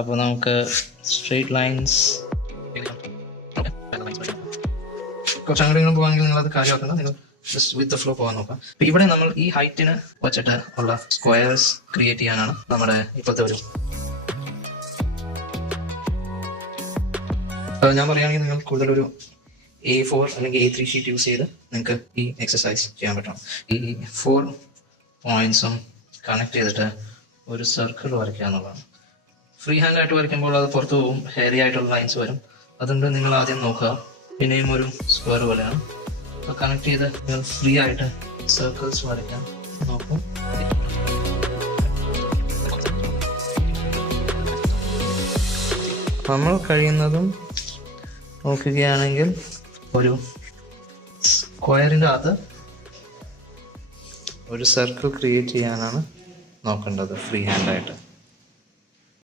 അപ്പോൾ നമുക്ക് straight lines കുറച്ച് അങ്ങോട്ടും പോകുകയാണെങ്കിൽ നിങ്ങൾ അത് കാര്യമാക്കണം. നിങ്ങൾ ജസ്റ്റ് വിത്ത് ഫ്ലോ പോകാൻ നോക്കാം. അപ്പോൾ ഇവിടെ നമ്മൾ ഈ ഹൈറ്റിന് വെച്ചിട്ട് ഉള്ള സ്ക്വയർസ് ക്രിയേറ്റ് ചെയ്യാനാണ് നമ്മുടെ ഇപ്പോഴത്തെ ഒരു ഞാൻ പറയുകയാണെങ്കിൽ നിങ്ങൾ കൂടുതലൊരു A4 അല്ലെങ്കിൽ A3 ഷീറ്റ് യൂസ് ചെയ്ത് നിങ്ങൾക്ക് ഈ എക്സസൈസ് ചെയ്യാൻ പറ്റണം. ഈ 4 പോയിന്റ്സും കണക്ട് ചെയ്തിട്ട് ഒരു സർക്കിൾ വരയ്ക്കുക എന്നുള്ളതാണ്. ഫ്രീ ഹാൻഡ് ആയിട്ട് വരയ്ക്കുമ്പോൾ അത് പുറത്തു പോകും, ഹെയറി ആയിട്ടുള്ള ലൈൻസ് വരും. അതുകൊണ്ട് നിങ്ങൾ ആദ്യം നോക്കുക. പിന്നെയും ഒരു സ്ക്വയർ പോലെയാണ്. അപ്പോൾ കണക്ട് ചെയ്ത് നിങ്ങൾ ഫ്രീ ആയിട്ട് സർക്കിൾസ് വരയ്ക്കാൻ നോക്കും. നമ്മൾ കഴിയുന്നതും നോക്കുകയാണെങ്കിൽ ഒരു സ്ക്വയറിൻ്റെ അകത്ത് ഒരു സർക്കിൾ ക്രിയേറ്റ് ചെയ്യാനാണ് നോക്കേണ്ടത് ഫ്രീ ഹാൻഡായിട്ട്.